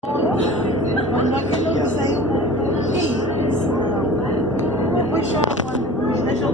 Quando aquilo saiu, ei, não. Depois só quando nos deixam